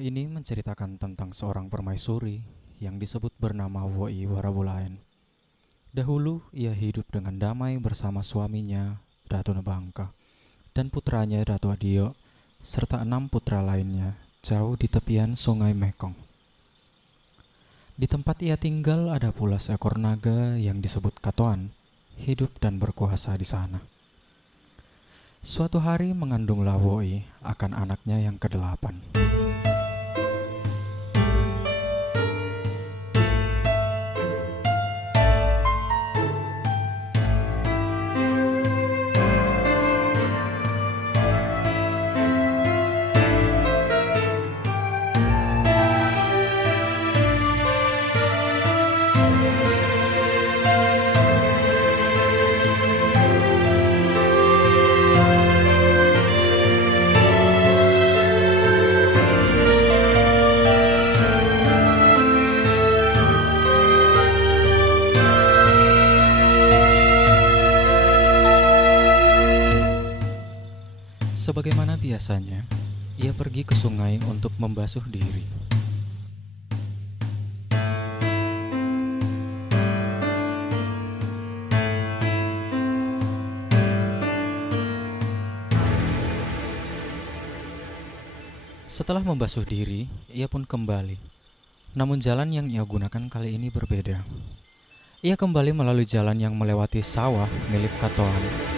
Cerita ini menceritakan tentang seorang permaisuri yang disebut bernama Woi Warabulayan. Dahulu ia hidup dengan damai bersama suaminya, Ratu Nebangka, dan putranya Ratu Adio, serta 6 putra lainnya, jauh di tepian sungai Mekong. Di tempat ia tinggal ada pula seekor naga yang disebut Katoan, hidup dan berkuasa di sana. Suatu hari mengandunglah Woi akan anaknya yang kedelapan. Sebagaimana biasanya, ia pergi ke sungai untuk membasuh diri. Setelah membasuh diri, ia pun kembali. Namun jalan yang ia gunakan kali ini berbeda. Ia kembali melalui jalan yang melewati sawah milik Katoan.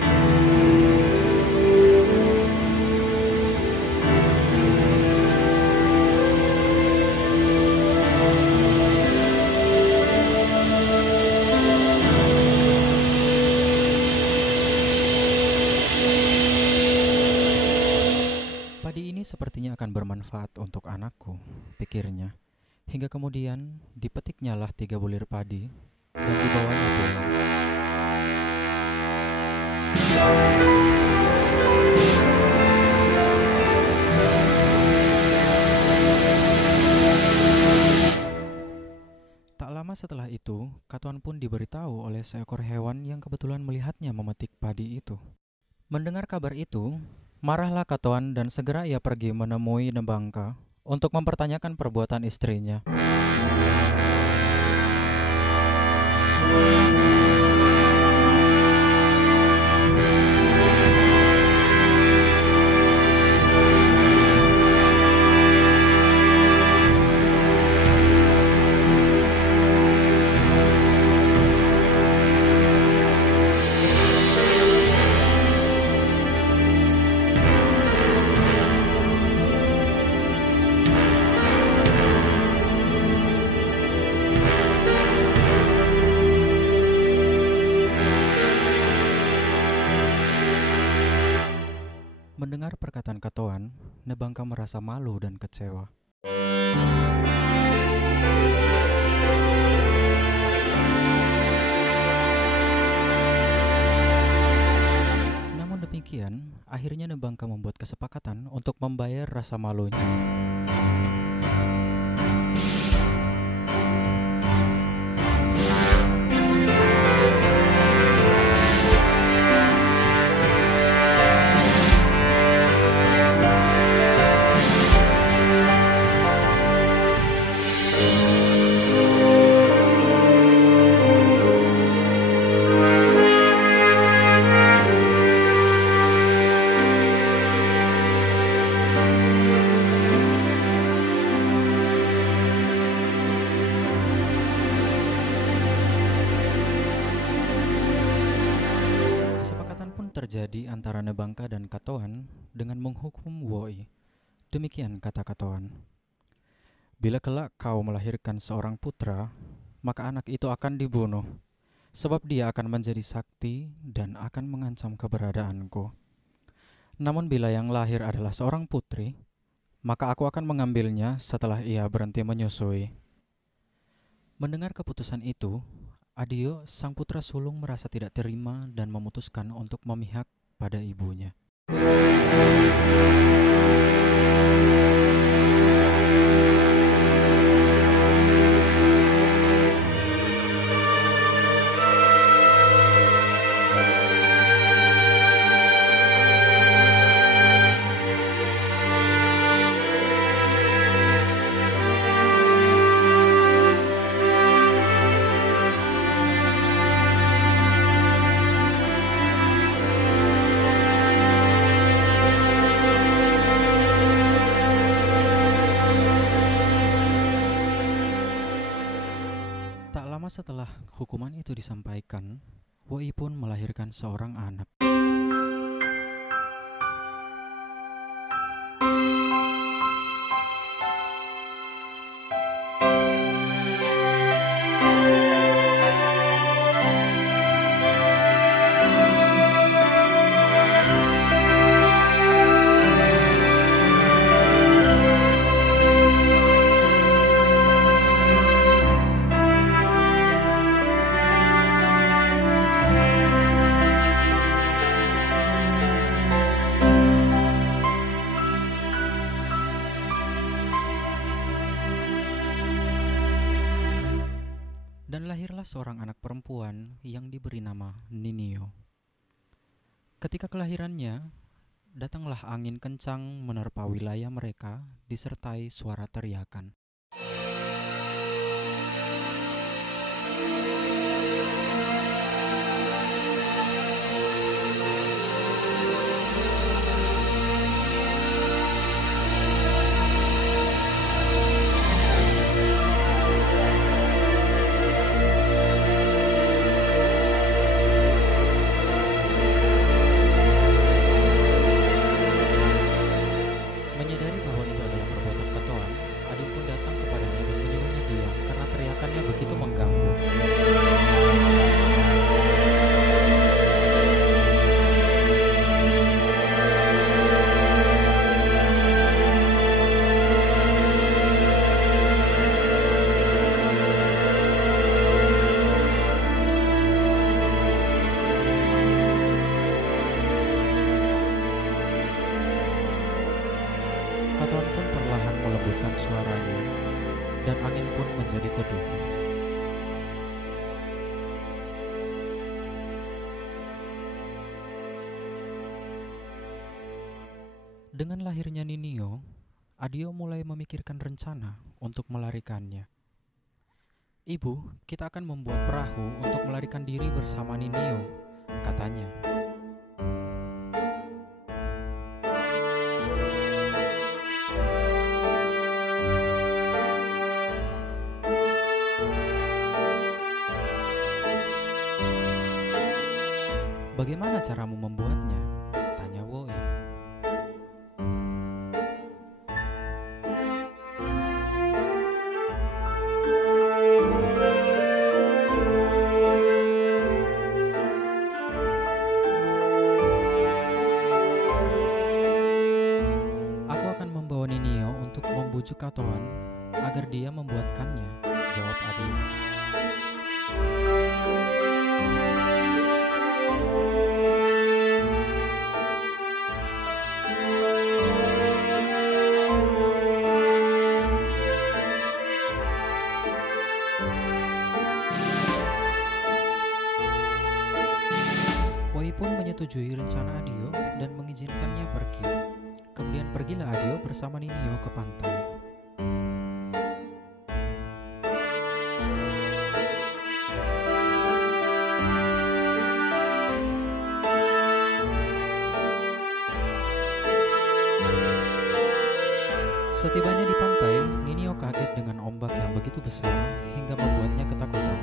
Padi ini sepertinya akan bermanfaat untuk anakku, pikirnya. Hingga kemudian dipetiknyalah 3 bulir padi dan dibawanya pulang. Tak lama setelah itu, Katuan pun diberitahu oleh seekor hewan yang kebetulan melihatnya memetik padi itu. Mendengar kabar itu, marahlah Katuan dan segera ia pergi menemui Nebangka untuk mempertanyakan perbuatan istrinya. Mendengar perkataan Katoan, Nebangka merasa malu dan kecewa. Namun demikian, akhirnya Nebangka membuat kesepakatan untuk membayar rasa malunya. Terjadi antara Nebangka dan Katoan dengan menghukum Woi. Demikian kata Katoan. Bila kelak kau melahirkan seorang putra, maka anak itu akan dibunuh, sebab dia akan menjadi sakti dan akan mengancam keberadaanku. Namun bila yang lahir adalah seorang putri, maka aku akan mengambilnya setelah ia berhenti menyusui. Mendengar keputusan itu, Adio, sang putra sulung, merasa tidak terima dan memutuskan untuk memihak pada ibunya. Lama setelah hukuman itu disampaikan, Woi pun melahirkan seorang anak. Dan lahirlah seorang anak perempuan yang diberi nama Ninio. Ketika kelahirannya, datanglah angin kencang menerpa wilayah mereka disertai suara teriakan. Menyadari bahwa itu adalah perbuatan Katoan, Adi pun datang kepadanya dan menyuruhnya diam karena teriakannya begitu mengganggu. Katoan pun perlahan melembutkan suaranya, dan angin pun menjadi teduh. Dengan lahirnya Ninio, Adio mulai memikirkan rencana untuk melarikannya. "Ibu, kita akan membuat perahu untuk melarikan diri bersama Ninio," katanya. "Bagaimana caramu membuatnya?" tanya Woi. "Aku akan membawa Ninio untuk membujuk Katoan agar dia membuatkannya," jawab Adio. Woi pun menyetujui rencana Adio dan mengizinkannya pergi. Kemudian pergilah Adio bersama Ninio ke pantai. Setibanya di pantai, Ninio kaget dengan ombak yang begitu besar hingga membuatnya ketakutan.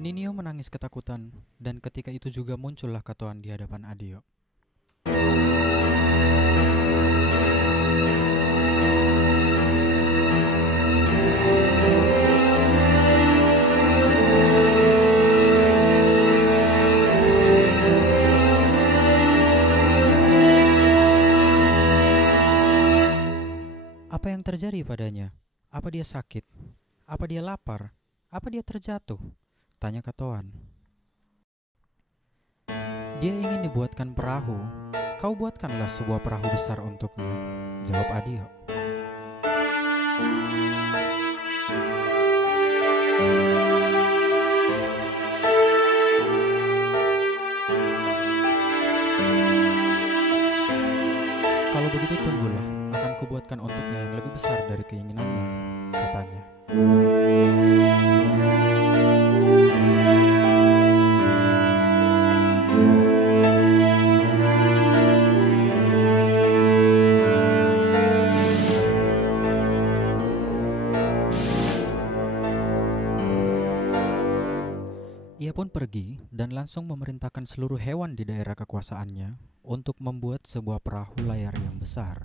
Ninio menangis ketakutan, dan ketika itu juga muncullah Katoan di hadapan Adio. Apa yang terjadi padanya? Apa dia sakit? Apa dia lapar? Apa dia terjatuh? Tanya Katoan. "Dia ingin dibuatkan perahu. Kau buatkanlah sebuah perahu besar untuknya," jawab Adio. "Kalau begitu tunggulah, akan kubuatkan untuknya yang lebih besar dari keinginannya," katanya. Dia pun pergi dan langsung memerintahkan seluruh hewan di daerah kekuasaannya untuk membuat sebuah perahu layar yang besar.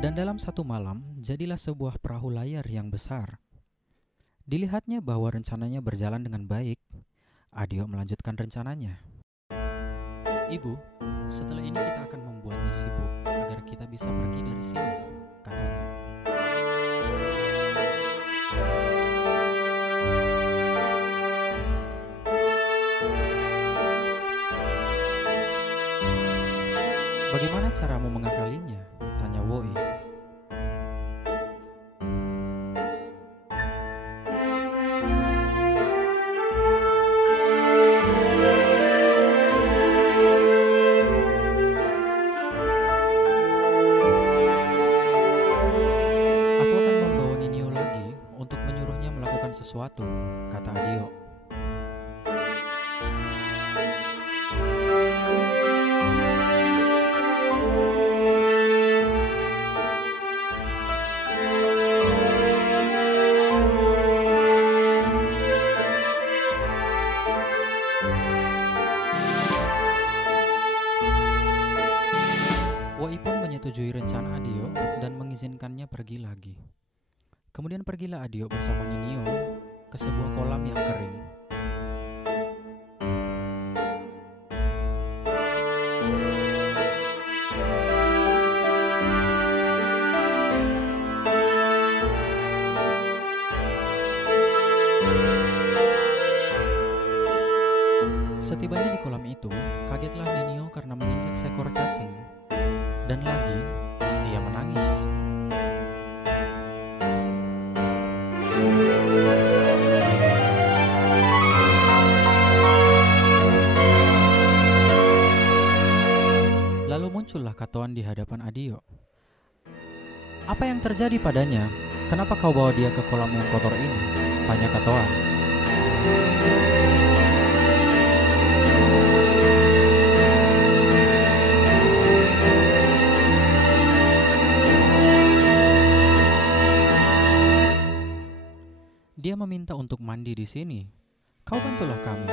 Dan dalam satu malam, jadilah sebuah perahu layar yang besar. Dilihatnya bahwa rencananya berjalan dengan baik. Adio melanjutkan rencananya. Ibu, setelah ini kita akan membuatnya sibuk agar kita bisa pergi dari sini, katanya. Bagaimana caramu mengakalinya? Tanya Woi. Aku akan membawa Ninio lagi untuk menyuruhnya melakukan sesuatu, kata Adio. Woi pun menyetujui rencana Adio dan mengizinkannya pergi lagi. Kemudian pergilah Adio bersama Ninio ke sebuah kolam yang kering. Setibanya di kolam itu, kagetlah Ninio karena menginjak seekor cacing. Dan lagi, ia menangis. Lalu muncullah Katoan di hadapan Adio. Apa yang terjadi padanya? Kenapa kau bawa dia ke kolam yang kotor ini? Tanya Katoan. Dia meminta untuk mandi di sini. Kau bantulah kami.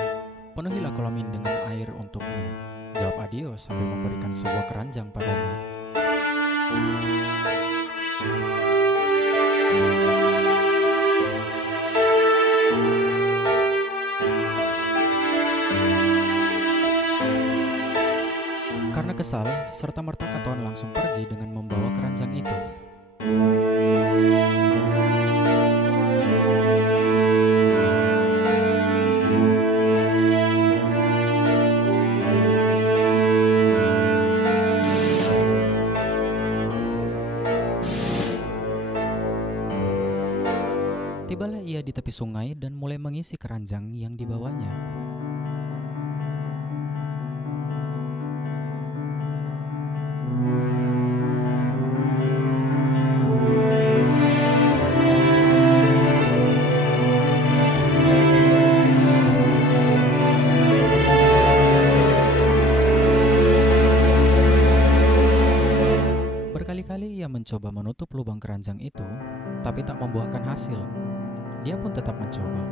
Penuhilah kolam ini dengan air untuknya, jawab Adio sambil memberikan sebuah keranjang padanya. Karena kesal, serta-merta Katoan langsung pergi dengan membawa keranjang itu. Tibalah ia di tepi sungai dan mulai mengisi keranjang yang dibawanya. Berkali-kali ia mencoba menutup lubang keranjang itu, tapi tak membuahkan hasil. Dia pun tetap mencoba.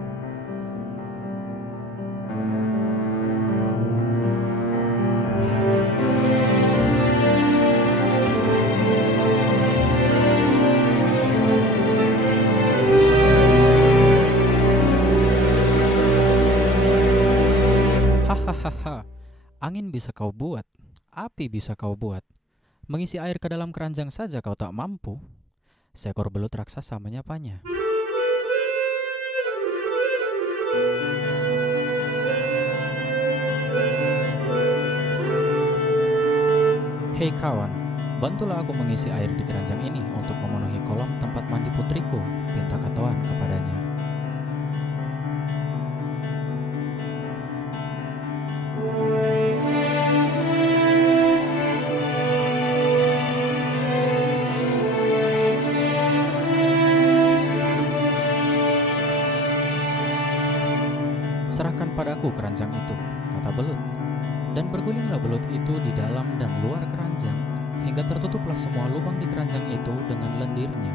Hahaha, angin bisa kau buat, api bisa kau buat. Mengisi air ke dalam keranjang saja kau tak mampu. Seekor belut raksasa menyapanya. Hei kawan, Bantulah aku mengisi air di keranjang ini untuk memenuhi kolam tempat mandi putriku, pinta Katoan kepadanya. Serahkan padaku keranjang itu, kata belut. Dan bergulinglah belut itu di dalam dan luar keranjang, hingga tertutuplah semua lubang di keranjang itu dengan lendirnya.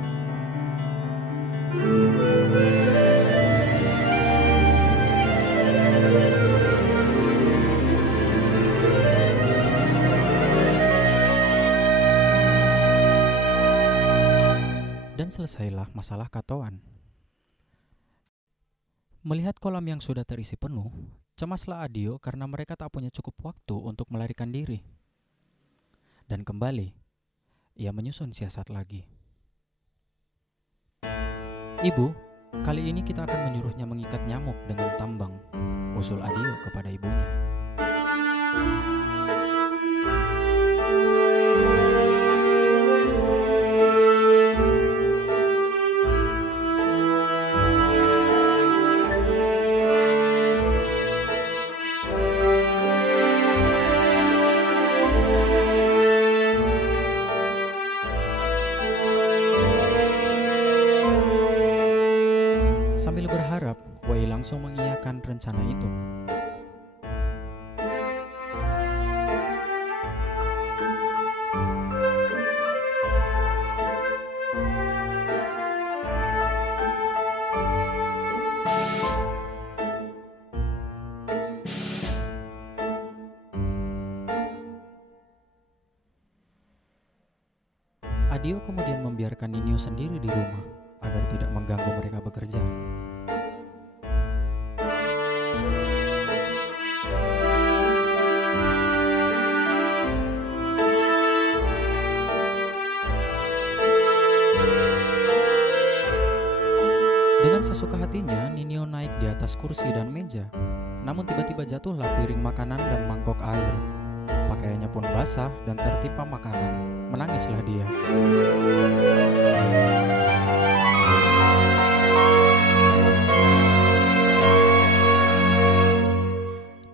Dan selesailah masalah Katoan. Melihat kolam yang sudah terisi penuh, cemaslah Adio karena mereka tak punya cukup waktu untuk melarikan diri. Dan kembali, ia menyusun siasat lagi. Ibu, kali ini kita akan menyuruhnya mengikat nyamuk dengan tambang, usul Adio kepada ibunya. Sambil berharap, Wei langsung mengiyakan rencana itu. Adio kemudian membiarkan Ninio sendiri di rumah agar tidak mengganggu mereka bekerja. Dengan sesuka hatinya, Ninio naik di atas kursi dan meja. Namun tiba-tiba jatuhlah piring makanan dan mangkok air. Pakaiannya pun basah dan tertimpa makanan. Menangislah dia.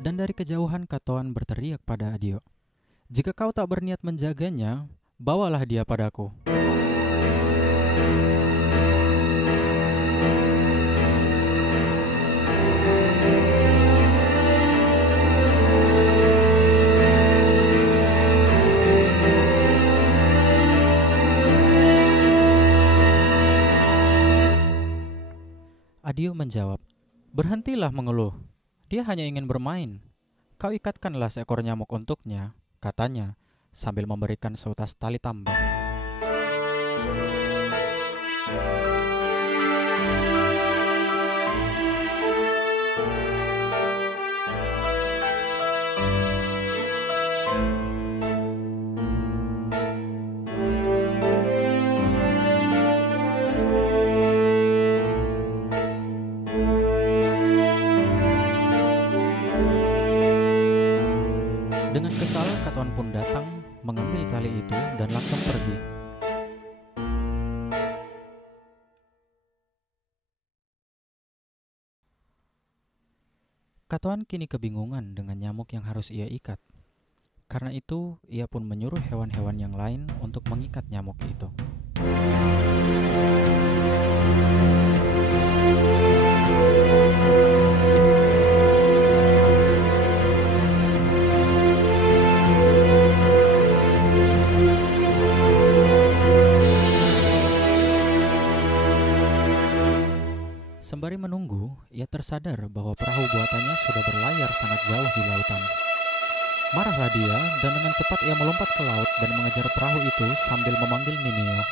Dan dari kejauhan Katoan berteriak pada Adio, "Jika kau tak berniat menjaganya, bawalah dia padaku." Adio menjawab, "Berhentilah mengeluh. Dia hanya ingin bermain. Kau ikatkanlah seekor nyamuk untuknya," katanya, sambil memberikan seutas tali tambang. Dengan kesal, Katoan pun datang, mengambil tali itu dan langsung pergi. Katoan kini kebingungan dengan nyamuk yang harus ia ikat. Karena itu, ia pun menyuruh hewan-hewan yang lain untuk mengikat nyamuk itu. Sembari menunggu, ia tersadar bahwa perahu buatannya sudah berlayar sangat jauh di lautan. Marahlah dia, dan dengan cepat ia melompat ke laut dan mengejar perahu itu sambil memanggil Ninio.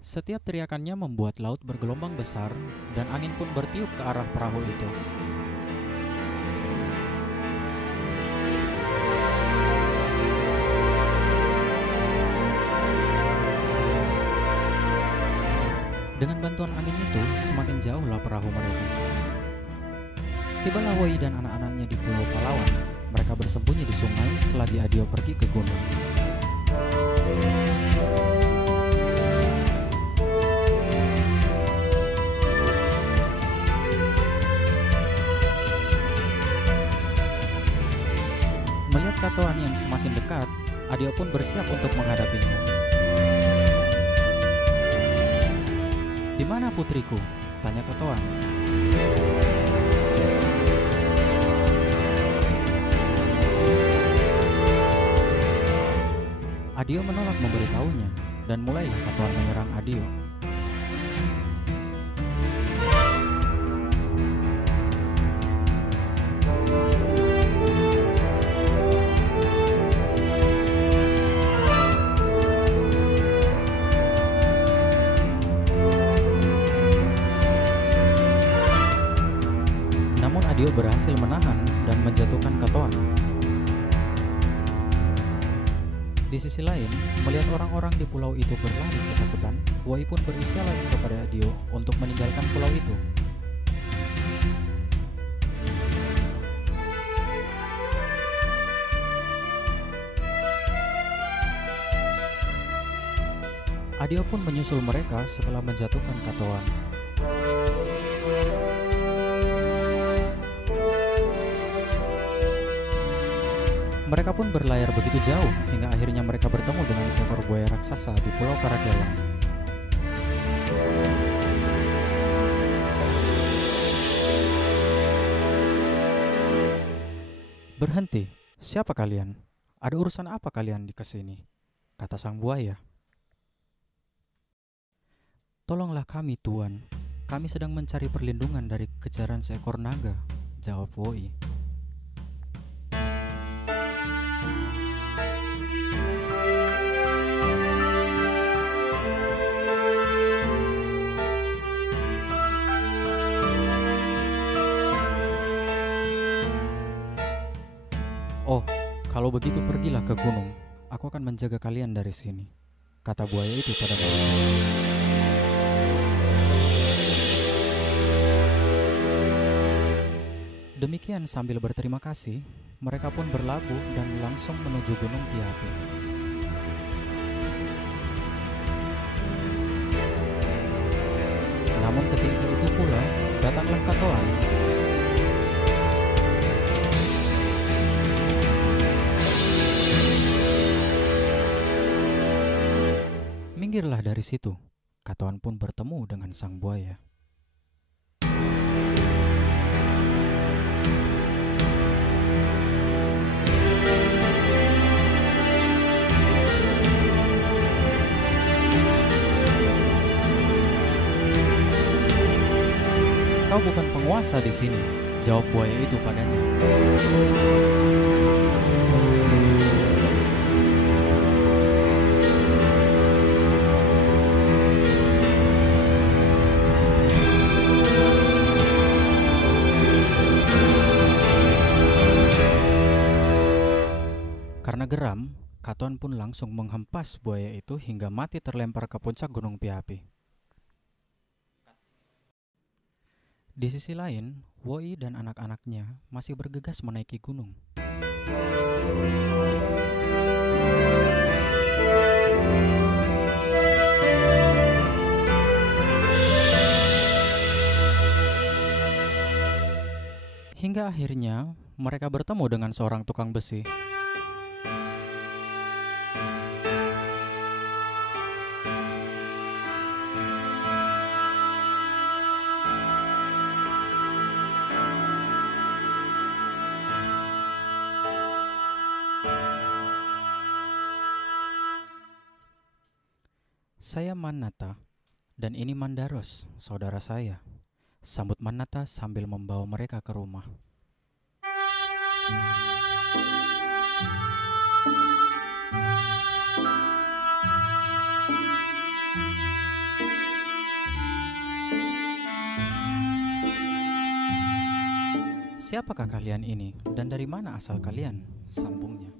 Setiap teriakannya membuat laut bergelombang besar dan angin pun bertiup ke arah perahu itu. Dengan bantuan angin itu, semakin jauhlah perahu mereka. Tibalah Woi dan anak-anaknya di Pulau Palawan. Mereka bersembunyi di sungai selagi Adio pergi ke gunung. Melihat Katoan yang semakin dekat, Adio pun bersiap untuk menghadapinya. "Di mana putriku?" tanya Katoan. Adio menolak memberitahunya, dan mulailah Katoan menyerang Adio. Namun Adio berhasil menahan dan menjatuhkan Katoan. Di sisi lain, melihat orang-orang di pulau itu berlari ketakutan, Woi pun berisyarat kepada Adio untuk meninggalkan pulau itu. Adio pun menyusul mereka setelah menjatuhkan Katoan. Mereka pun berlayar begitu jauh hingga akhirnya mereka bertemu dengan seekor buaya raksasa di Pulau Karakelang. "Berhenti, siapa kalian? Ada urusan apa kalian di kesini?" kata sang buaya. "Tolonglah kami, Tuan. Kami sedang mencari perlindungan dari kejaran seekor naga," jawab Woi. "Oh, kalau begitu pergilah ke gunung. Aku akan menjaga kalian dari sini," kata buaya itu pada mereka. Demikian sambil berterima kasih, mereka pun berlabuh dan langsung menuju Gunung Piapi. Namun ketika itu pula, datanglah Katoan. "Minggirlah dari situ." Katoan pun bertemu dengan sang buaya. "Kau bukan penguasa di sini," jawab buaya itu padanya. Karena geram, Katoan pun langsung menghempas buaya itu hingga mati terlempar ke puncak Gunung Piapi. Di sisi lain, Woi dan anak-anaknya masih bergegas menaiki gunung. Hingga akhirnya mereka bertemu dengan seorang tukang besi. "Saya Manata, dan ini Mandaros, saudara saya," sambut Manata sambil membawa mereka ke rumah. "Siapakah kalian ini dan dari mana asal kalian?" sambungnya.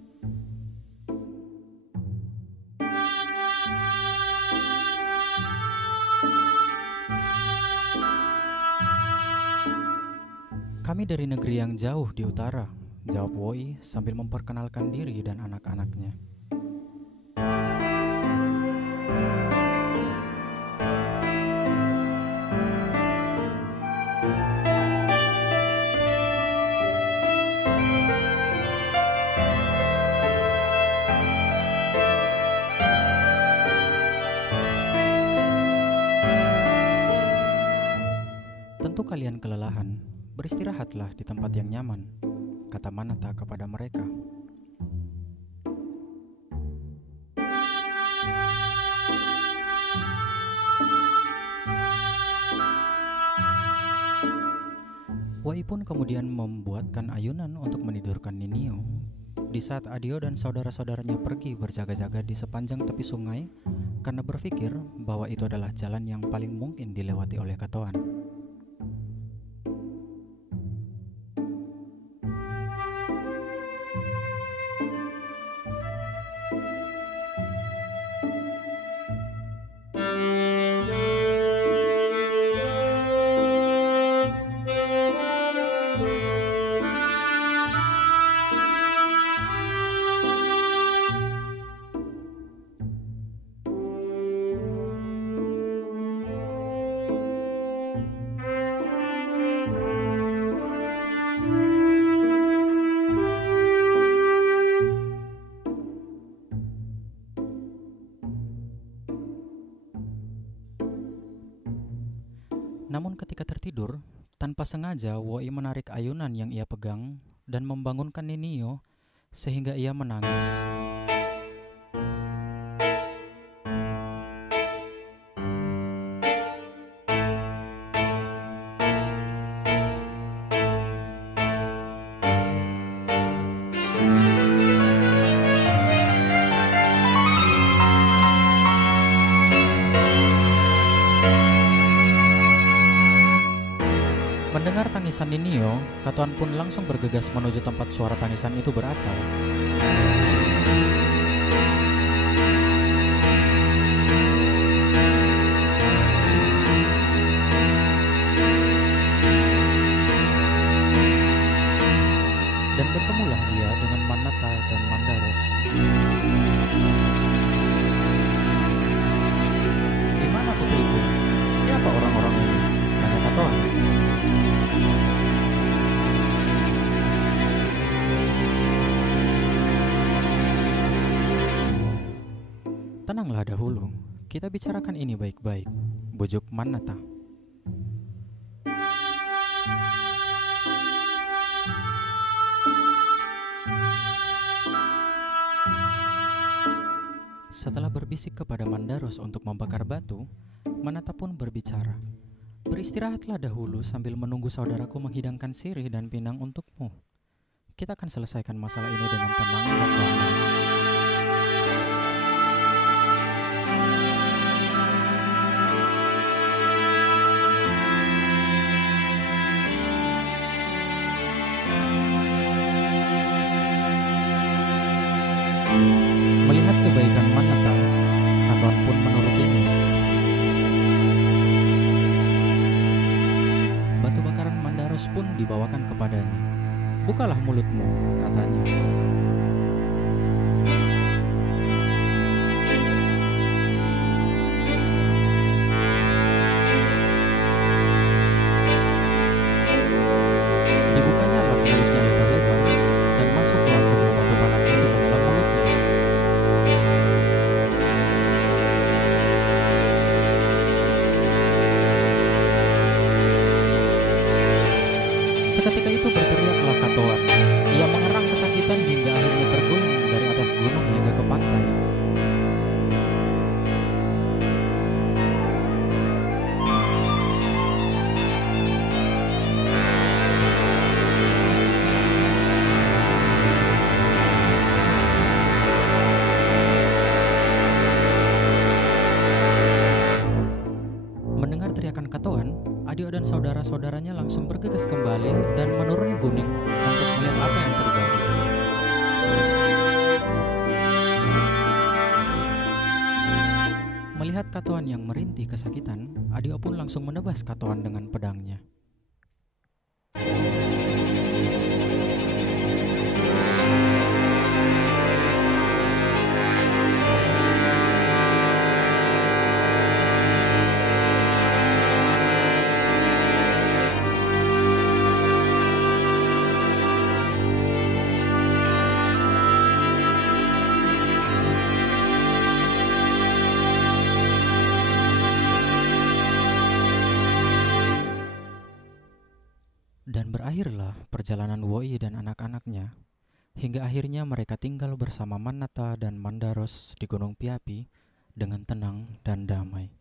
"Kami dari negeri yang jauh di utara," jawab Woi sambil memperkenalkan diri dan anak-anaknya. "Tentu kalian kelelahan, beristirahatlah di tempat yang nyaman," kata Manata kepada mereka. Wai pun kemudian membuatkan ayunan untuk menidurkan Ninio. Di saat Adio dan saudara-saudaranya pergi berjaga-jaga di sepanjang tepi sungai karena berpikir bahwa itu adalah jalan yang paling mungkin dilewati oleh Katoan. Namun ketika tertidur, tanpa sengaja Woi menarik ayunan yang ia pegang dan membangunkan Ninio sehingga ia menangis. Mendengar tangisan Ninio, Katoan pun langsung bergegas menuju tempat suara tangisan itu berasal. Dan bertemulah ia dengan Manata dan Mandaros. "Di mana putriku? Siapa orang-orang ini?" tanya Katoan. "Tenanglah dahulu, kita bicarakan ini baik-baik," bujuk Manata. Setelah berbisik kepada Mandaros untuk membakar batu, Manata pun berbicara. "Beristirahatlah dahulu sambil menunggu saudaraku menghidangkan sirih dan pinang untukmu. Kita akan selesaikan masalah ini dengan tenang dan damai." Melihat kebaikan Manata, Katoan pun menurutinya. Batu bakaran Mandaros pun dibawakan kepadanya. "Bukalah mulutmu," katanya. Dibukanya lah mulutnya lebar-lebar dan masuklah kedua batu panas itu ke dalam mulutnya. Seketika itu berteriaklah Katoan. Ia mengerang kesakitan hingga akhirnya terguling dari atas gunung hingga ke pantai. Adio dan saudara-saudaranya langsung bergegas kembali dan menuruni gunung untuk melihat apa yang terjadi. Melihat Katoan yang merintih kesakitan, Adio pun langsung menebas Katoan dengan pedangnya. Dan berakhirlah perjalanan Woi dan anak-anaknya, hingga akhirnya mereka tinggal bersama Manata dan Mandaros di Gunung Piapi dengan tenang dan damai.